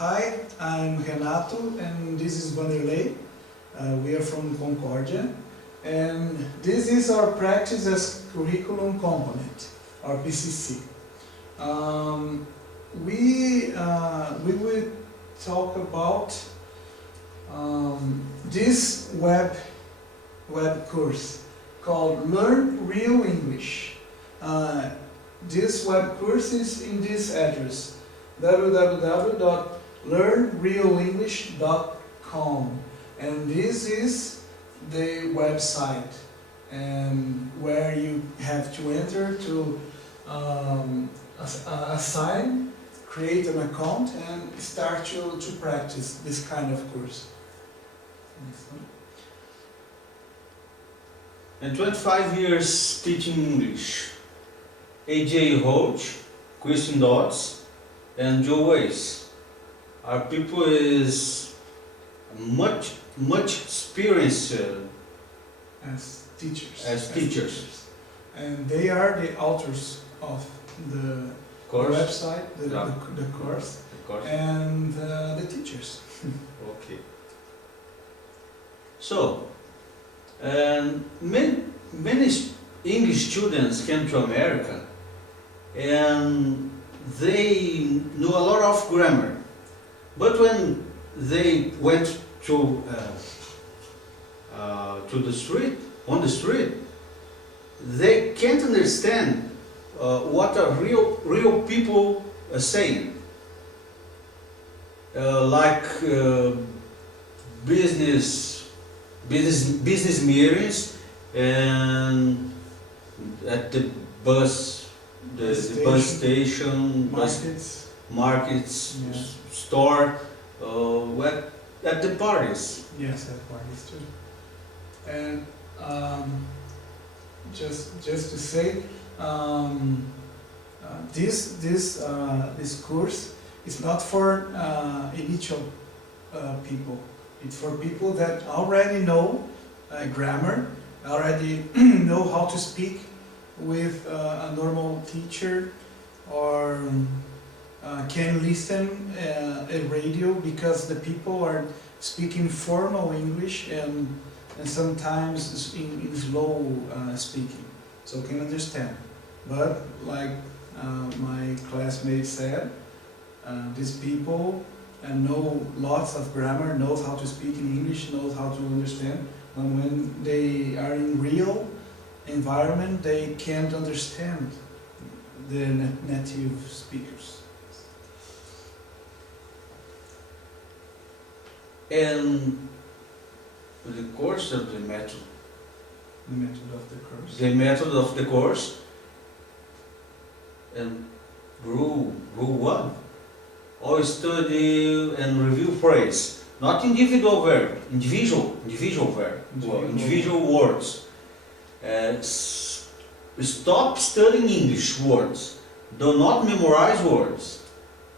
Hi, I'm Renato and this is Vanderlei. We are from Concordia and this is our practice as curriculum component, our PCC. We will talk about this web course called Learn Real English. This web course is in this address, www.learnrealenglish.com, and this is the website and where you have to enter to assign, create an account and start to practice this kind of course. And 25 years teaching English. AJ Roach, Christian Dodds, and Joe Weiss. Our people is much experienced As teachers. And they are the authors of the website, the course, and the teachers. Okay. So, many English students came to America and they knew a lot of grammar. But when they went to the street, they can't understand what are real people are saying. Like business meetings and at the bus station, markets, Yeah. store, at the parties. Yes, at parties too. And just to say, this course is not for initial people. It's for people that already know grammar, already know how to speak with a normal teacher, or can listen a radio, because the people are speaking formal English and sometimes in slow speaking, so can understand. But like my classmate said, these people know lots of grammar, knows how to speak in English, knows how to understand, and when they are in real environment, they can't understand the native speakers. And the course of the method. The method of the course. The method of the course. And rule one. Always study and review phrase. Not individual verb, individual verb, individual words. Stop studying English words. Do not memorize words.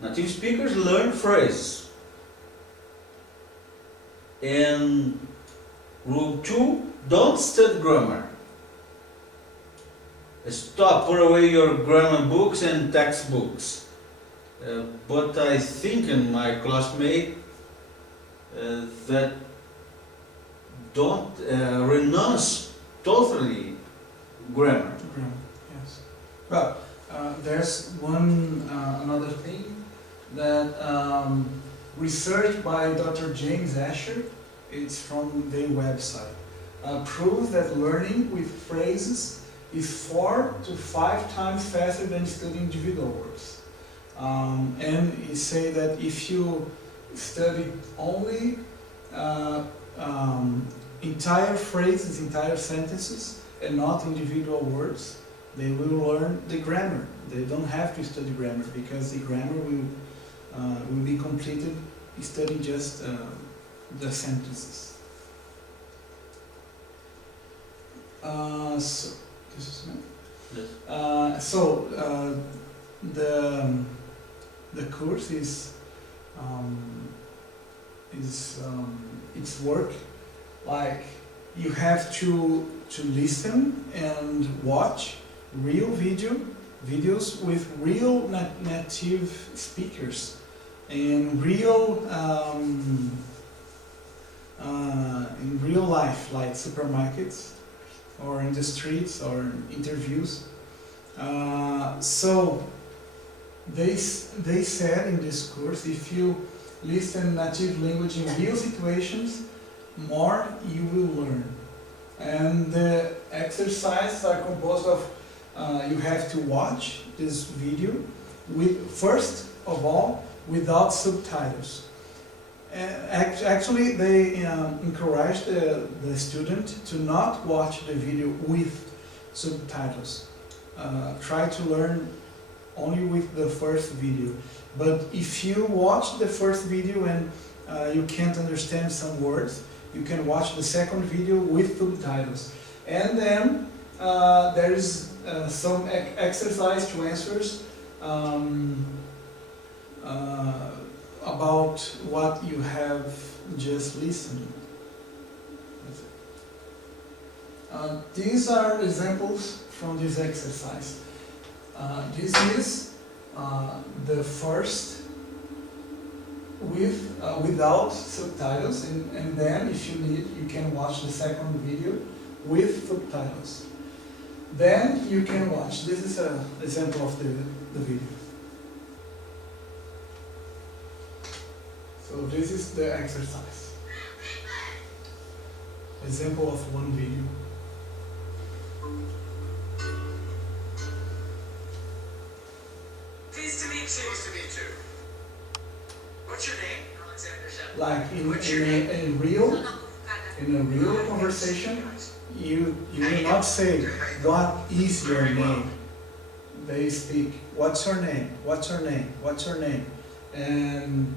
Native speakers learn phrases. And rule 2, don't study grammar. Stop, put away your grammar books and textbooks. But I think in my classmate that don't renounce totally grammar. Yes. Well, there's another thing that research by Dr. James Asher, it's from their website, proves that learning with phrases is 4 to 5 times faster than studying individual words. And it say that if you study only entire phrases, entire sentences, and not individual words, they will learn the grammar. They don't have to study grammar, because the grammar will be completed studying just the sentences. So this is me. Yes. The course is its work like you have to listen and watch real videos with real native speakers, in real life, like supermarkets or in the streets or interviews. So they said in this course, if you listen native language in real situations, more you will learn. And the exercises are composed of, you have to watch this video with, first of all, without subtitles. Actually, they encourage the student to not watch the video with subtitles. Try to learn only with the first video. But if you watch the first video and you can't understand some words, you can watch the second video with subtitles. And then there is some exercise to answers about what you have just listened. These are examples from this exercise. This is the first without subtitles, and then if you need, you can watch the second video with subtitles. Then you can watch, this is an example of the video. So this is the exercise. Example of one video. Pleased to meet you. Pleased to meet you. What's your name? Alexander Shepard. Like in a real conversation, you will not say, what is your name? They speak, what's your name? What's your name? What's your name? And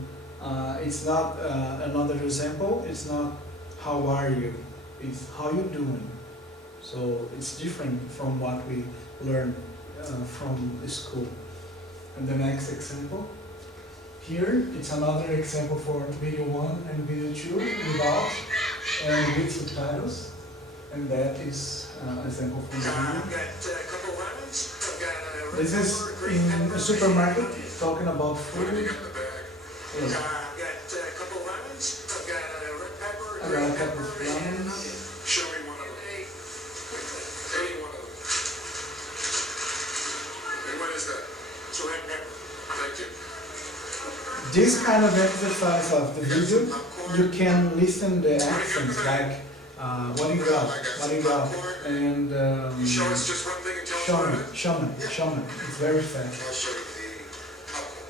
it's not another example, it's not how are you, it's how you doing. So it's different from what we learn from the school. And the next example. Here, it's another example for video 1 and video 2 without and with subtitles. And that is an example from the video. I've got a couple of lemons. I've got a This is in a supermarket, talking about food. I've got a couple of lemons. I've got a red pepper, I got a couple of lemons. Show me one of them. Any one of them. And what is that? It's a red pepper. Thank you. This kind of exercise of the video, you can listen the accents, like what do you got, what do you got, and Show us just one thing and tell us show me. It's very fast. I'll show you the popcorn.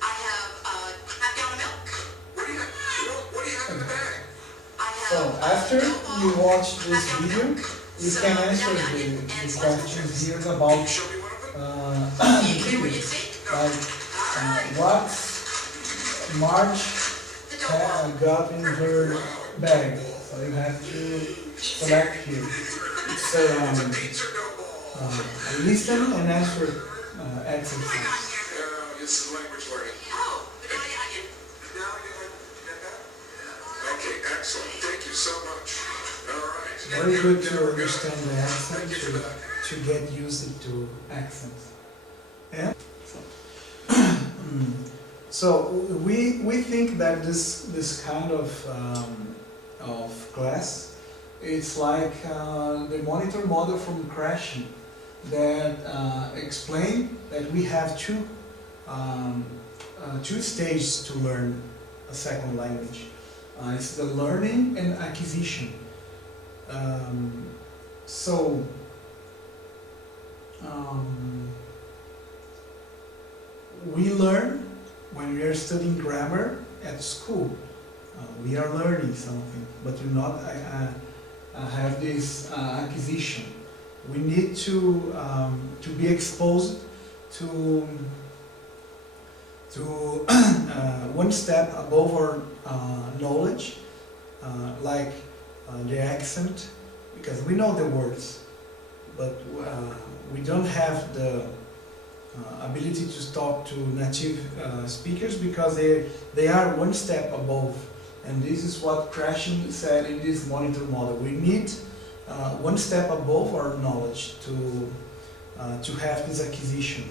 I have half gallon of milk. What do you have? What do you have in the bag? I have So after you watch this video, you can answer the questions here about Show me one of them. Do you care what you think? like what Marge got in her bag. So you have to select here. It's Pizza dough ball. listen and answer exercise. This is language learning. Oh, but now I can. Now you get that? Okay, excellent. Thank you so much. All right. Very good to understand the accent, to get used to accents. Yeah? So we think that this kind of class, it's like the monitor model from Crashing that explain that we have two stages to learn a second language. It's the learning and acquisition. We learn when we are studying grammar at school. We are learning something, but we not have this acquisition. We need to be exposed to one step above our knowledge, like the accent, because we know the words, but we don't have the ability to talk to native speakers because they are one step above. And this is what Crashing said in this monitor model. We need one step above our knowledge to to have this acquisition,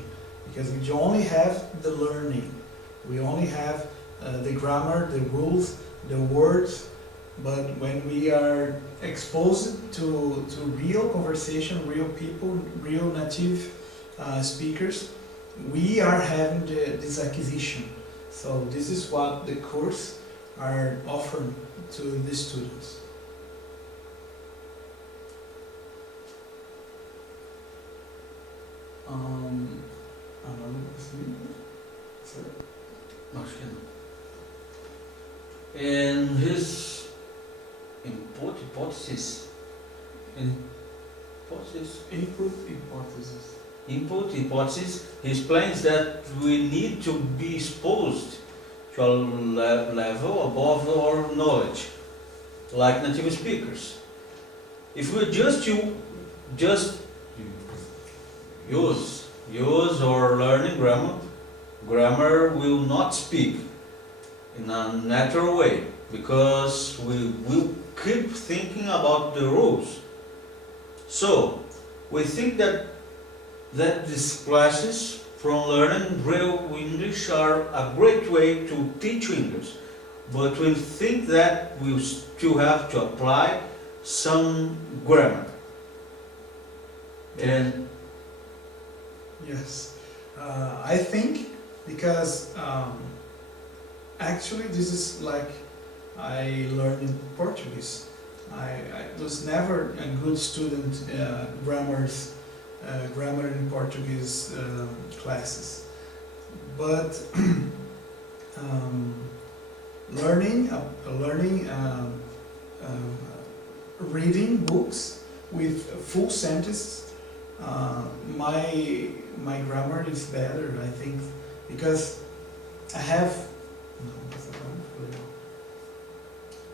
because we only have the learning, we only have the grammar, the rules, the words, but when we are exposed to real conversation, real people, real native speakers, we are having this acquisition. So this is what the course are offering to the students. Another thing? Sorry. Acho que não. And his hypothesis, Input hypothesis. he explains that we need to be exposed to a level above our knowledge, like native speakers. If we just use or learning grammar will not speak in a natural way, because we will keep thinking about the rules. So we think that these classes from learning real English are a great way to teach English, but we think that we still have to apply some grammar. And Yes, I think because actually this is like I learned in Portuguese. I was never a good student grammar in Portuguese classes, but reading books with full sentences. My grammar is better, I think, because I have. Não, essa não foi legal.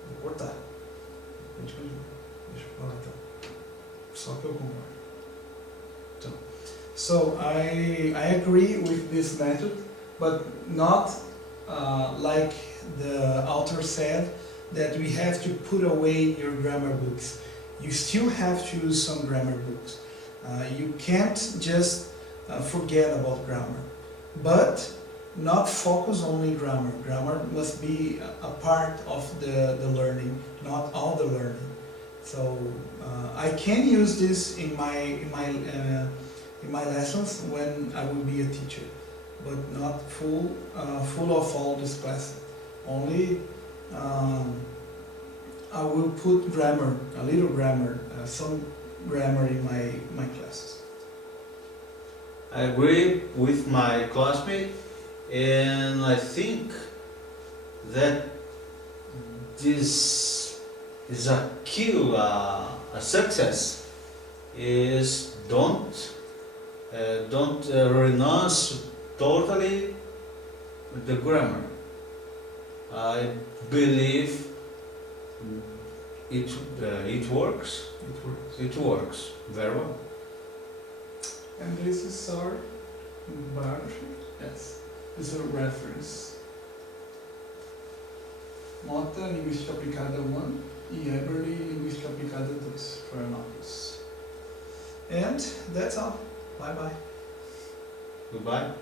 Vou cortar. Deixa eu falar então. Só que eu concordo. Então, so I agree with this method, but not like the author said that we have to put away your grammar books. You still have to use some grammar books. You can't just forget about grammar, but not focus only grammar. Grammar must be a part of the learning, not all the learning. So I can use this in my lessons when I will be a teacher, but not full of all this class. Only I will put grammar, a little grammar, some grammar in my classes. I agree with my classmate, and I think that this is a key, a success is don't renounce totally the grammar. I believe it works. It works very well. And this is our biography. Yes, this is a reference. Mota, Linguística Aplicada 1 e Eberly, Linguística Aplicada 2, Florianópolis. And that's all. Bye bye. Goodbye.